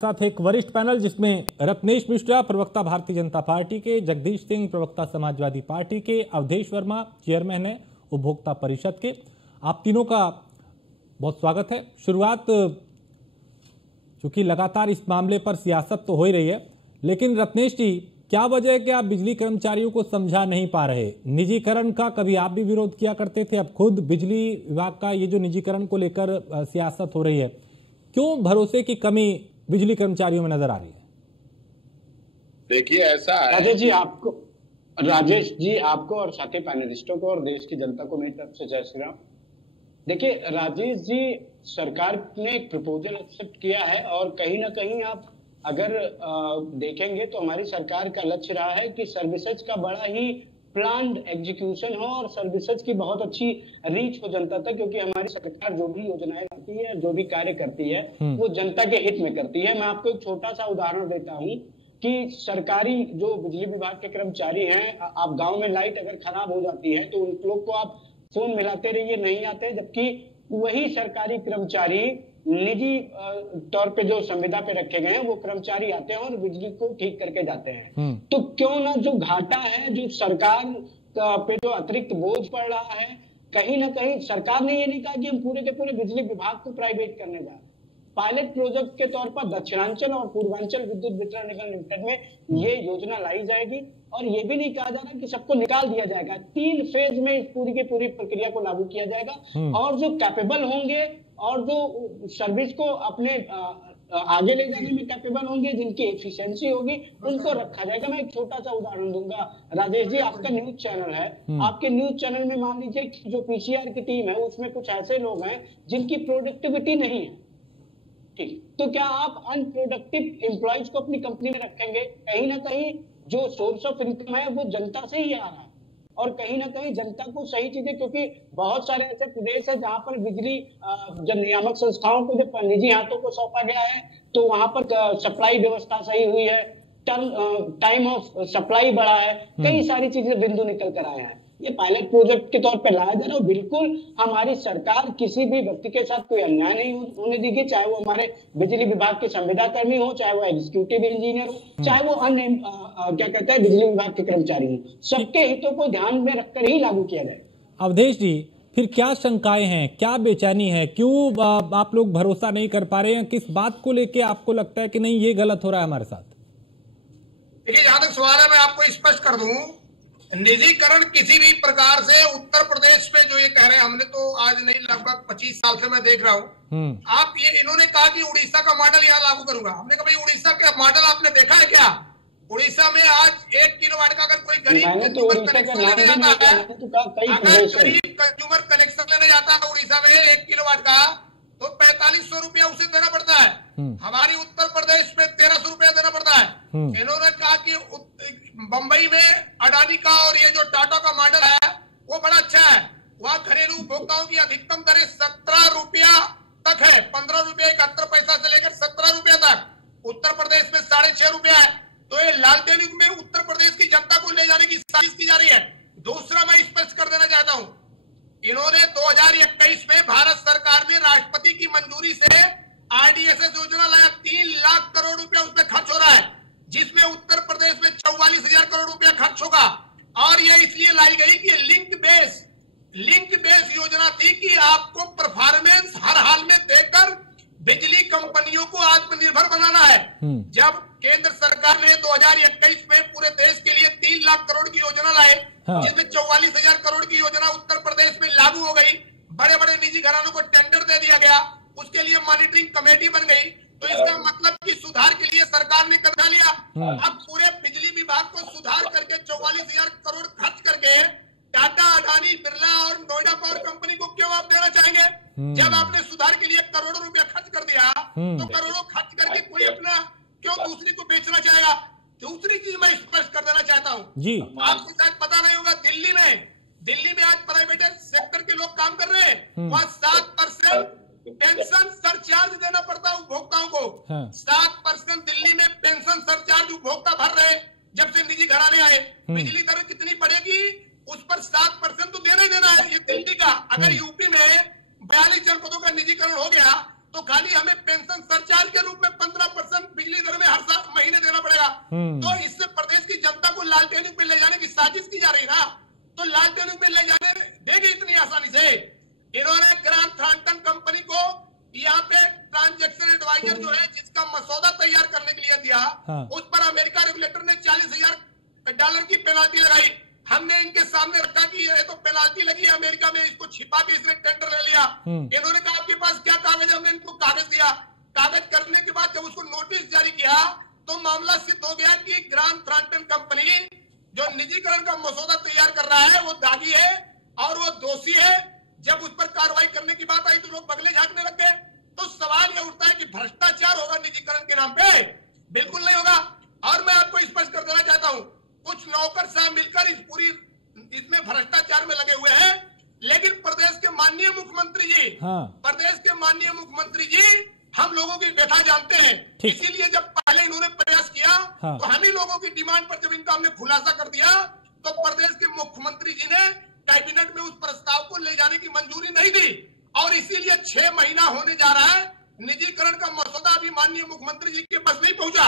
साथ एक वरिष्ठ पैनल जिसमें रत्नेश मिश्रा प्रवक्ता भारतीय जनता पार्टी के, जगदीश सिंह प्रवक्ता समाजवादी पार्टी के, अवधेश वर्मा चेयरमैन है उपभोक्ता परिषद के। आप तीनों का बहुत स्वागत है। शुरुआत चूंकि लगातार इस मामले पर सियासत तो हो ही रही है, लेकिन रत्नेश जी, क्या वजह है कि आप बिजली कर्मचारियों को समझा नहीं पा रहे? निजीकरण का कभी आप भी विरोध किया करते थे, अब खुद बिजली विभाग का ये जो निजीकरण को लेकर सियासत हो रही है, क्यों भरोसे की कमी बिजली कर्मचारियों में नजर आ रही है? देखिए, ऐसा है राजेश जी आपको और साथी पैनलिस्टों को और देश की जनता को मेरी तरफ से जय श्री राम। देखिए राजेश जी, सरकार ने एक प्रपोजल एक्सेप्ट किया है और कहीं ना कहीं आप अगर देखेंगे तो हमारी सरकार का लक्ष्य रहा है कि सर्विसेज का बड़ा ही प्लान्ड एग्जीक्यूशन हो और सर्विसेज की बहुत अच्छी रीच हो जनता तक, क्योंकि हमारी सरकार जो भी योजनाएं लाती है, जो भी कार्य करती है, वो जनता के हित में करती है। मैं आपको एक छोटा सा उदाहरण देता हूँ कि सरकारी जो बिजली विभाग के कर्मचारी हैं, आप गांव में लाइट अगर खराब हो जाती है तो उन लोग को आप फोन मिलाते रहिए, नहीं आते, जबकि वही सरकारी कर्मचारी निजी तौर पे जो संविदा पे रखे गए हैं वो कर्मचारी आते हैं और बिजली को ठीक करके जाते हैं। तो क्यों ना जो घाटा है, जो सरकार पे जो अतिरिक्त बोझ पड़ रहा है, कहीं ना कहीं सरकार ने ये नहीं कहा कि हम पूरे के पूरे बिजली विभाग को प्राइवेट करने जा रहे हैं। पायलट प्रोजेक्ट के तौर पर दक्षिणांचल और पूर्वांचल विद्युत वितरण निगम लिमिटेड में ये योजना लाई जाएगी और ये भी नहीं कहा जा रहा कि सबको निकाल दिया जाएगा। 3 फेज में इस पूरी की पूरी प्रक्रिया को लागू किया जाएगा और जो कैपेबल होंगे और जो सर्विस को अपने आगे ले जाने में कैपेबल होंगे, जिनकी एफिशिएंसी होगी, उनको रखा जाएगा। मैं एक छोटा सा उदाहरण दूंगा। राजेश जी, आपका न्यूज चैनल है, आपके न्यूज चैनल में मान लीजिए कि जो पीसीआर की टीम है उसमें कुछ ऐसे लोग हैं जिनकी प्रोडक्टिविटी नहीं है, ठीक, तो क्या आप अनप्रोडक्टिव एम्प्लॉइज को अपनी कंपनी में रखेंगे? कहीं ना कहीं जो सोर्स ऑफ इनकम है वो जनता से ही आ रहा है और कहीं ना कहीं जनता को सही चीजें, क्योंकि बहुत सारे ऐसे प्रदेश है जहां पर बिजली जब नियामक संस्थाओं को जब निजी हाथों को सौंपा गया है तो वहां पर सप्लाई व्यवस्था सही हुई है, टाइम ऑफ सप्लाई बढ़ा है, कई सारी चीजें बिंदु निकल कर आए हैं। ये पायलट प्रोजेक्ट के तौर पे लाया जा रहा है। बिल्कुल हमारी सरकार किसी भी व्यक्ति के साथ कोई अन्याय नहीं होने देगी, चाहे वो हमारे बिजली विभाग के संविदा कर्मी हो, चाहे वो एग्जीक्यूटिव इंजीनियर हो, चाहे वो अन्य क्या कहते हैं बिजली विभाग के कर्मचारी हो, सबके हितों को ध्यान में रखकर ही लागू किया जाए। अवधेश जी, फिर क्या शंकाएं हैं, क्या बेचैनी है, क्यों आप लोग भरोसा नहीं कर पा रहे हैं? किस बात को लेके आपको लगता है कि नहीं ये गलत हो रहा है हमारे साथ? देखिए, जहां तक सवाल है मैं आपको स्पष्ट कर दूं, निजीकरण किसी भी प्रकार से उत्तर प्रदेश में जो ये कह रहे हैं, हमने तो आज नहीं लगभग 25 साल से मैं देख रहा हूँ। आप ये इन्होंने कहा कि उड़ीसा का मॉडल यहाँ लागू करूंगा। हमने कहा भाई उड़ीसा का मॉडल आपने देखा है क्या? उड़ीसा में आज 1 किलोवाट का अगर कोई गरीब कंज्यूमर कनेक्शन लेने जाता है, अगर गरीब कंज्यूमर कनेक्शन लेने जाता है उड़ीसा में 1 किलोवाट का, तो 4500 रुपया उसे देना पड़ता है। हमारी उत्तर प्रदेश में 1300 रुपया देना पड़ता है। इन्होंने कहा कि बंबई में अडानी का और ये जो टाटा का मॉडल है वो बड़ा अच्छा है। वहाँ घरेलू उपभोक्ताओं की अधिकतम दरें 17 रुपया तक है, 15 रुपया 71 पैसा से लेकर 17 रुपया तक। उत्तर प्रदेश में 6.5 रुपया है। तो ये लालटेन युग में उत्तर प्रदेश की जनता को ले जाने की साजिश की जा रही है। दूसरा मैं स्पष्ट कर देना चाहता हूँ, इन्होंने 2021 में भारत सरकार ने राष्ट्रपति की मंजूरी से आरडीएसएस योजना लाया। 3 लाख करोड़ रुपया उसमें खर्च हो रहा है, जिसमें उत्तर प्रदेश में 44,000 करोड़ रुपया खर्च होगा। और ये इसलिए लाई गई कि लिंक बेस योजना थी कि आपको परफॉर्मेंस हर हाल में देकर बिजली कंपनियों को आत्मनिर्भर बनाना है। जब केंद्र सरकार ने 2021 में पूरे देश के लिए 3 लाख करोड़ की योजना लाए, जिसमें 44,000 करोड़ की योजना उत्तर प्रदेश में लागू हो गई, बड़े बड़े निजी घरानों को टेंडर दे दिया गया, उसके लिए मॉनिटरिंग कमेटी बन गई, तो इसका मतलब कि सुधार के लिए सरकार ने कदम लिया। अब पूरे बिजली विभाग को सुधार करके 44,000 करोड़ खर्च करके टाटा, अडानी, बिरला और नोएडा पावर कंपनी को क्यों आप देना चाहेंगे? जब आपने सुधार के लिए करोड़ों रुपया खर्च कर दिया, तो करोड़ों खर्च करके कोई अपना क्यों दूसरी को बेचना चाहेगा? दूसरी चीज मैं स्पष्ट कर देना चाहता हूँ, आपको शायद पता नहीं होगा, दिल्ली में आज प्राइवेट सेक्टर के लोग काम कर रहे हैं, वहाँ 7% पेंशन सरचार्ज देना पड़ता है उपभोक्ताओं को। 7% दिल्ली में पेंशन सरचार्ज उपभोक्ता भर रहे हैं जब से निजी घराने आए। बिजली दर कितनी बढ़ेगी उस पर 7% तो देना ही देना है, ये दिल्ली का। अगर यूपी में 42 जनपदों का निजीकरण हो गया तो खाली हमें पेंशन सरचार्ज के रूप में 15% बिजली दर में हर साल महीने देना पड़ेगा। तो इससे प्रदेश की जनता को लालटेनिंग पे ले जाने की साजिश की जा रही ना, तो लालटेनिंग पे ले जाने देगी इतनी आसानी से। इन्होंने ग्रांट थॉर्नटन कंपनी को यहाँ पे ट्रांजैक्शन एडवाइजर जो है जिसका मसौदा तैयार करने के लिए दिया, उस पर अमेरिका रेगुलेटर ने $40,000 की पेनाल्टी लगाई। हमने इनके सामने रखा कि ये तो पेनाल्टी लगी है अमेरिका में, इसको छिपा के इसने टेंडर ले लिया। इन्होंने कहा आपके पास क्या कागज है, हमने इनको कागज दिया। कागज करने के बाद जब उसको नोटिस जारी किया तो मामला सिद्ध हो गया कि ग्रांट थॉर्नटन कंपनी जो निजीकरण का मसौदा तैयार कर रहा है वो दागी है और वो दोषी है। जब उस पर कार्रवाई करने की बात आई तो लोग बगले झांकने लग गए। तो सवाल यह उठता है कि भ्रष्टाचार होगा निजीकरण के नाम पे? बिल्कुल नहीं होगा। और मैं आपको स्पष्ट कर देना चाहता हूं, कुछ नौकरशाह मिलकर इस पूरी इसमें भ्रष्टाचार में लगे हुए हैं, लेकिन प्रदेश के माननीय मुख्यमंत्री जी, प्रदेश के माननीय मुख्यमंत्री जी हम लोगों की व्यथा जानते हैं। इसीलिए जब पहले इन्होंने प्रयास किया तो हम ही लोगों की डिमांड पर जब इनका हमने खुलासा कर दिया तो प्रदेश के मुख्यमंत्री जी ने कैबिनेट में उस प्रस्ताव को ले जाने की मंजूरी नहीं दी। और इसीलिए 6 महीना होने जा रहा है, निजीकरण का मसौदा अभी माननीय मुख्यमंत्री जी के पास नहीं पहुंचा।